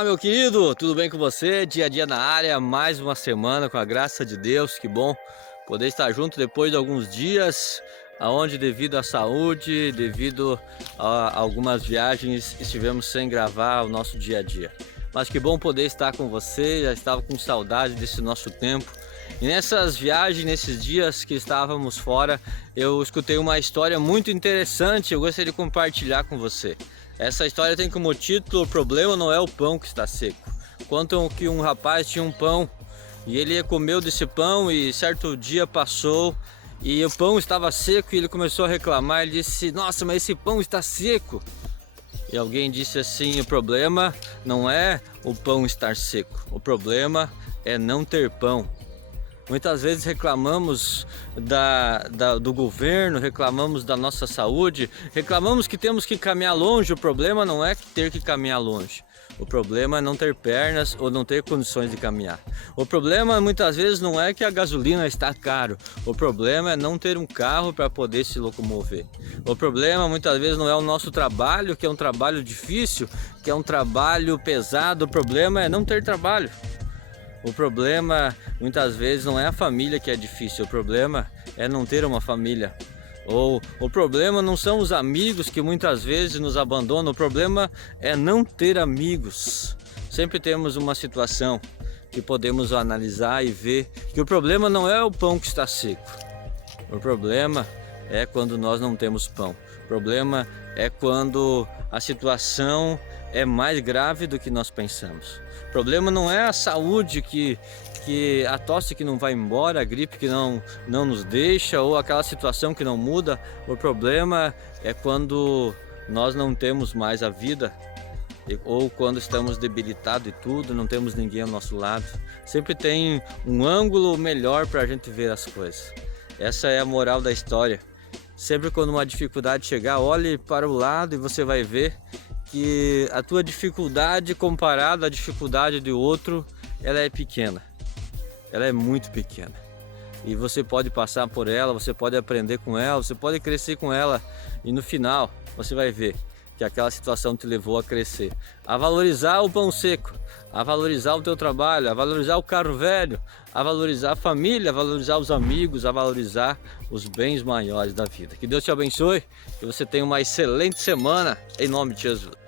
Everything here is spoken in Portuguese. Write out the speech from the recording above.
Fala, meu querido, tudo bem com você? Dia a dia na área, mais uma semana com a graça de Deus. Que bom poder estar junto depois de alguns dias aonde, devido à saúde, devido a algumas viagens, estivemos sem gravar o nosso dia a dia. Mas que bom poder estar com você. Já estava com saudade desse nosso tempo. E nessas viagens, nesses dias que estávamos fora, eu escutei uma história muito interessante. Eu gostaria de compartilhar com você. Essa história tem como título: o problema não é o pão que está seco. Contam que um rapaz tinha um pão e ele comeu desse pão, e certo dia passou e o pão estava seco e ele começou a reclamar. Ele disse: nossa, mas esse pão está seco. E alguém disse assim: o problema não é o pão estar seco, o problema é não ter pão. Muitas vezes reclamamos do governo, reclamamos da nossa saúde, reclamamos que temos que caminhar longe. O problema não é ter que caminhar longe. O problema é não ter pernas ou não ter condições de caminhar. O problema muitas vezes não é que a gasolina está caro. O problema é não ter um carro para poder se locomover. O problema muitas vezes não é o nosso trabalho, que é um trabalho difícil, que é um trabalho pesado. O problema é não ter trabalho. O problema muitas vezes não é a família que é difícil, o problema é não ter uma família. Ou o problema não são os amigos que muitas vezes nos abandonam, o problema é não ter amigos. Sempre temos uma situação que podemos analisar e ver que o problema não é o pão que está seco. O problema é quando nós não temos pão. O problema é quando a situação é mais grave do que nós pensamos. O problema não é a saúde, que a tosse que não vai embora, a gripe que não nos deixa, ou aquela situação que não muda. O problema é quando nós não temos mais a vida, ou quando estamos debilitados e tudo, não temos ninguém ao nosso lado. Sempre tem um ângulo melhor para a gente ver as coisas. Essa é a moral da história. Sempre quando uma dificuldade chegar, olhe para o lado e você vai ver que a tua dificuldade comparada à dificuldade do outro, ela é pequena. Ela é muito pequena. E você pode passar por ela, você pode aprender com ela, você pode crescer com ela. E no final, você vai ver que aquela situação te levou a crescer, a valorizar o pão seco, a valorizar o teu trabalho, a valorizar o carro velho, a valorizar a família, a valorizar os amigos, a valorizar os bens maiores da vida. Que Deus te abençoe, que você tenha uma excelente semana, em nome de Jesus.